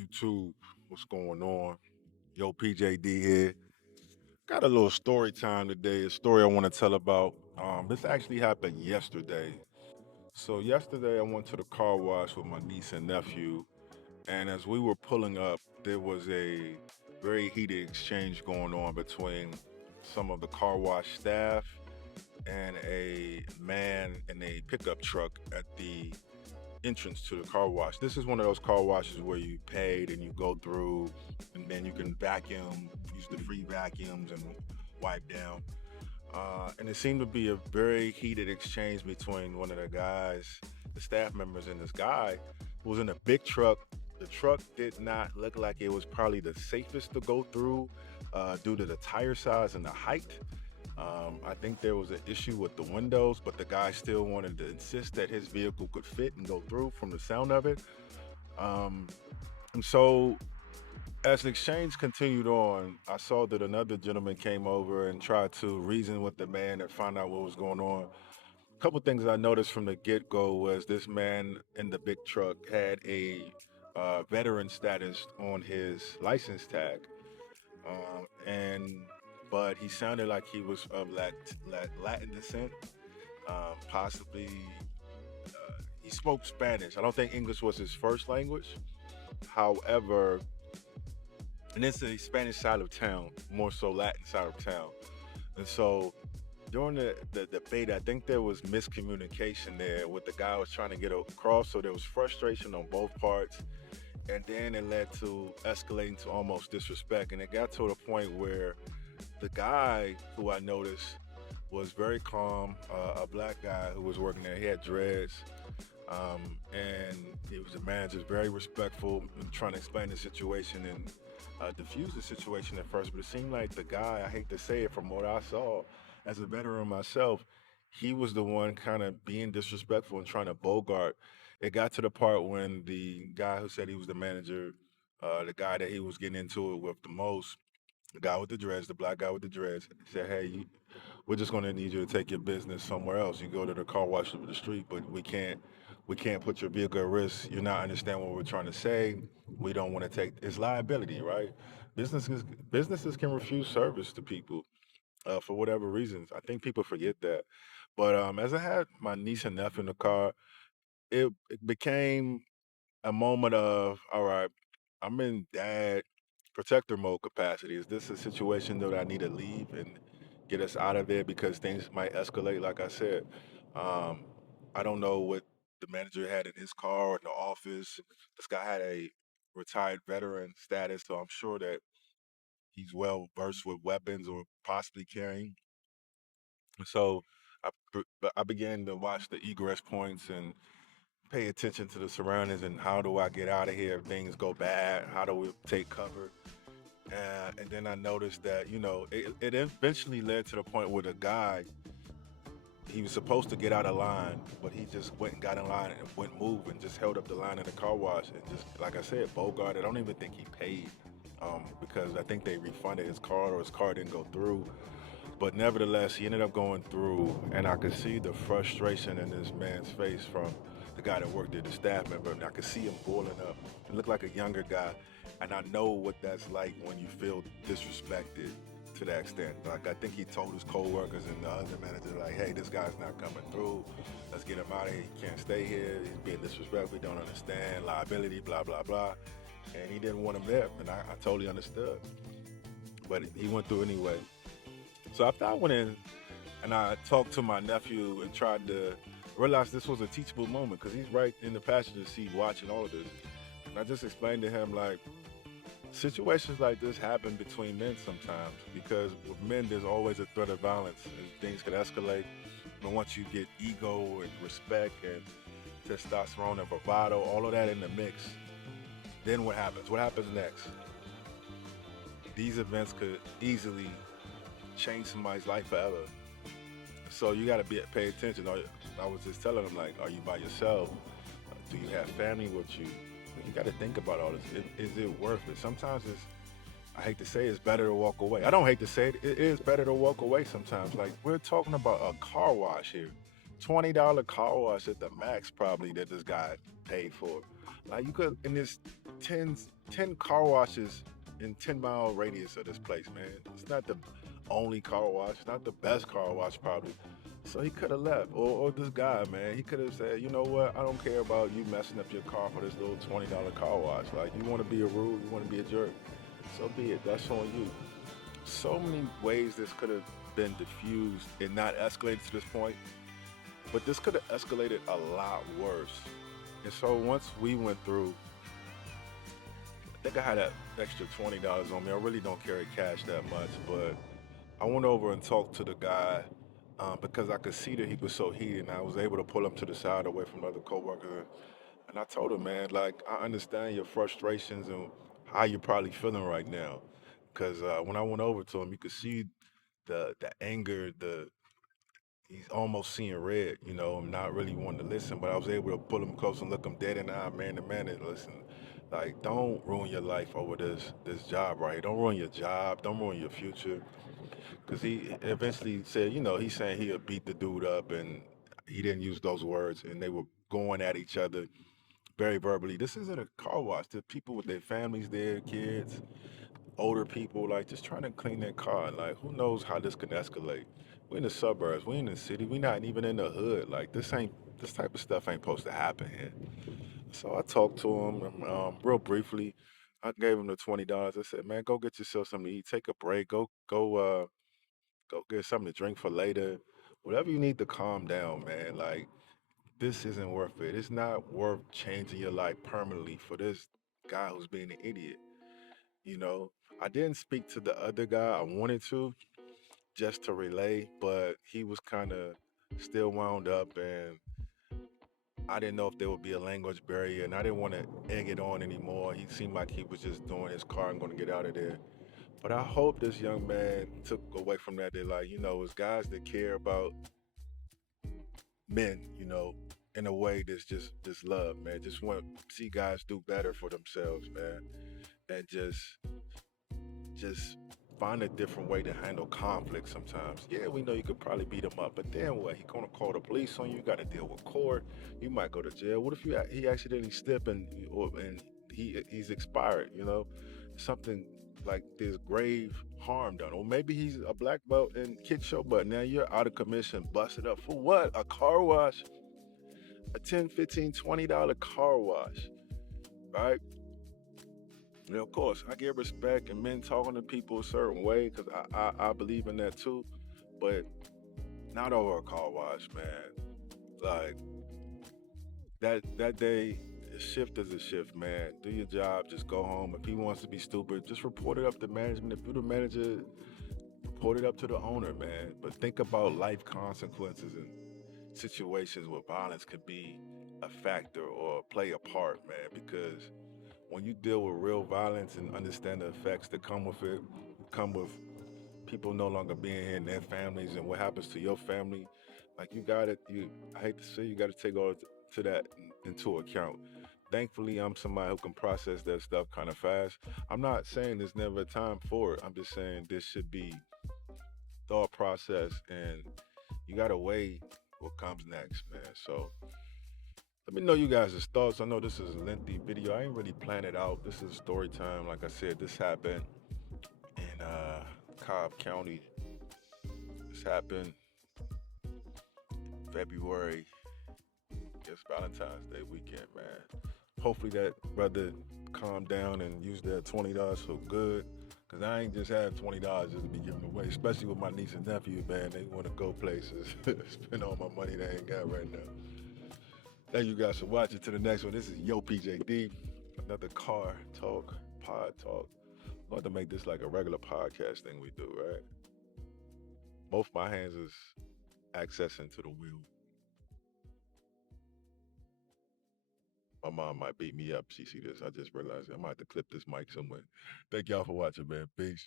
YouTube, what's going on? Yo, PJD here. Got a little story time today. A story I want to tell about. This actually happened yesterday. So yesterday I went to the car wash with my niece and nephew, and as we were pulling up, there was a very heated exchange going on between some of the car wash staff and a man in a pickup truck at the entrance to the car wash. This is one of those car washes where you paid and you go through, and then you can vacuum, use the free vacuums and wipe down. And it seemed to be a very heated exchange between one of the guys, the staff members, and this guy who was in a big truck. The truck did not look like it was probably the safest to go through due to the tire size and the height. I think there was an issue with the windows, but the guy still wanted to insist that his vehicle could fit and go through from the sound of it. Um, and so, as the exchange continued on, I saw that another gentleman came over and tried to reason with the man and find out what was going on. A couple things I noticed from the get go was this man in the big truck had a veteran status on his license tag. And but he sounded like he was of Latin descent, possibly. He spoke Spanish. I don't think English was his first language. However, and it's the Spanish side of town, more so Latin side of town. And so during the debate, I think there was miscommunication there what the guy was trying to get across. So there was frustration on both parts. And then it led to escalating to almost disrespect. And it got to the point where the guy who I noticed was very calm, a black guy who was working there. He had dreads, and he was a manager, very respectful, trying to explain the situation and diffuse the situation at first. But it seemed like the guy, I hate to say it, from what I saw as a veteran myself, he was the one kind of being disrespectful and trying to bogart. It got to the part when the guy who said he was the manager, the guy that he was getting into it with the most, the guy with the dreads, the black guy with the dreads, said, "Hey, we're just going to need you to take your business somewhere else. You go to the car wash up the street, but we can't put your vehicle at risk. You're not understanding what we're trying to say. We don't want to take it's liability, right? Businesses businesses can refuse service to people for whatever reasons. I think people forget that. But as I had my niece and nephew in the car, it became a moment of, all right, I'm in dad protector mode capacity. Is this a situation that I need to leave and get us out of there because things might escalate? Like I said, um, I don't know what the manager had in his car or in the office. This guy had a retired veteran status, so I'm sure that he's well versed with weapons or possibly carrying. So I began to watch the egress points and pay attention to the surroundings and how do I get out of here if things go bad? How do we take cover? And then I noticed that, it eventually led to the point where the guy, he was supposed to get out of line, but he just went and got in line and wouldn't move and just held up the line in the car wash and just, like I said, Bogart. I don't even think he paid because I think they refunded his card or his card didn't go through. But nevertheless, he ended up going through, and I could see the frustration in this man's face from the guy that worked there, the staff member. And I could see him boiling up. He looked like a younger guy, and I know what that's like when you feel disrespected to that extent. Like I think he told his coworkers and the other manager, like, "Hey, this guy's not coming through. Let's get him out of here. He can't stay here. He's being disrespectful. We don't understand liability, blah blah blah." And he didn't want him there, and I totally understood. But he went through anyway. So after I went in and I talked to my nephew and tried to realize this was a teachable moment because he's right in the passenger seat watching all of this. And I just explained to him like situations like this happen between men sometimes because with men there's always a threat of violence and things could escalate. But once you get ego and respect and testosterone and bravado, all of that in the mix, then what happens? What happens next? These events could easily change somebody's life forever. So you got to be pay attention. I was just telling him like, are you by yourself? Do you have family with you? You got to think about all this. Is it worth it? Sometimes it's, I hate to say it's better to walk away. I don't hate to say it. It is better to walk away sometimes. Like we're talking about a car wash here. $20 car wash at the max probably that this guy paid for. Like you could in this 10, 10 car washes in 10-mile radius of this place, man. It's not the only car wash, not the best car wash probably. So he could have left. Or this guy, man, he could have said, you know what, I don't care about you messing up your car for this little $20 car wash. Like you want to be a rude, you want to be a jerk. So be it. That's on you. So many ways this could have been diffused and not escalated to this point, but this could have escalated a lot worse. And so once we went through, I think I had that extra $20 on me. I really don't carry cash that much, but I went over and talked to the guy because I could see that he was so heated, and I was able to pull him to the side away from the other coworker. And I told him, man, like I understand your frustrations and how you're probably feeling right now. Because when I went over to him, you could see the anger, the he's almost seeing red, not really wanting to listen. But I was able to pull him close and look him dead in the eye, man to man, and listen. Like, don't ruin your life over this job, right? Don't ruin your job. Don't ruin your future. Because he eventually said, he's saying he'll beat the dude up, and he didn't use those words, and they were going at each other very verbally. This isn't a car wash. The people with their families there, kids, older people, like just trying to clean their car. And like, who knows how this can escalate? We in the suburbs. We in the city. We not even in the hood. Like this type of stuff ain't supposed to happen here. So I talked to him real briefly. I gave him the $20. I said, man, go get yourself something to eat. Take a break. Go get something to drink for later. Whatever you need to calm down, man. Like this isn't worth it. It's not worth changing your life permanently for this guy who's being an idiot. You know, I didn't speak to the other guy. I wanted to just to relay, but he was kind of still wound up, and I didn't know if there would be a language barrier, and I didn't want to egg it on anymore. He seemed like he was just doing his car and going to get out of there. But I hope this young man took away from that. That like, it's guys that care about men, in a way that's just love, man. Just want to see guys do better for themselves, man, and just find a different way to handle conflict sometimes. Yeah, we know you could probably beat him up, but then what? He gonna call the police on you. You got to deal with court. You might go to jail. What if he accidentally slip and he's expired? Something like there's grave harm done, or maybe he's a black belt and kicks your butt. Now you're out of commission, busted up for what? A car wash, a 10, 15, $20 car wash, right? Of course, I give respect and men talking to people a certain way because I believe in that too, but not over a car wash, man. Like that day, a shift is a shift, man. Do your job, just go home. If he wants to be stupid, just report it up to management. If you're the manager, report it up to the owner, man. But think about life consequences and situations where violence could be a factor or play a part, man, because when you deal with real violence and understand the effects that come with it, come with people no longer being here and their families and what happens to your family, like I hate to say, you got to take all to that into account. Thankfully, I'm somebody who can process that stuff kind of fast. I'm not saying there's never a time for it. I'm just saying this should be thought process, and you got to weigh what comes next, man. So let me know you guys' thoughts. I know this is a lengthy video. I ain't really planned it out. This is story time. Like I said, this happened in Cobb County. This happened February. I guess Valentine's Day weekend, man. Hopefully that brother calmed down and used that $20 for good. Cause I ain't just have $20 just to be giving away, especially with my niece and nephew, man. They want to go places, spend all my money they ain't got right now. Thank you guys for watching. To the next one. This is Yo PJD, another car talk, pod talk. I'm going to make this like a regular podcast thing we do, right? Both my hands is accessing to the wheel. My mom might beat me up. She see this. I just realized I might have to clip this mic somewhere. Thank y'all for watching, man. Peace.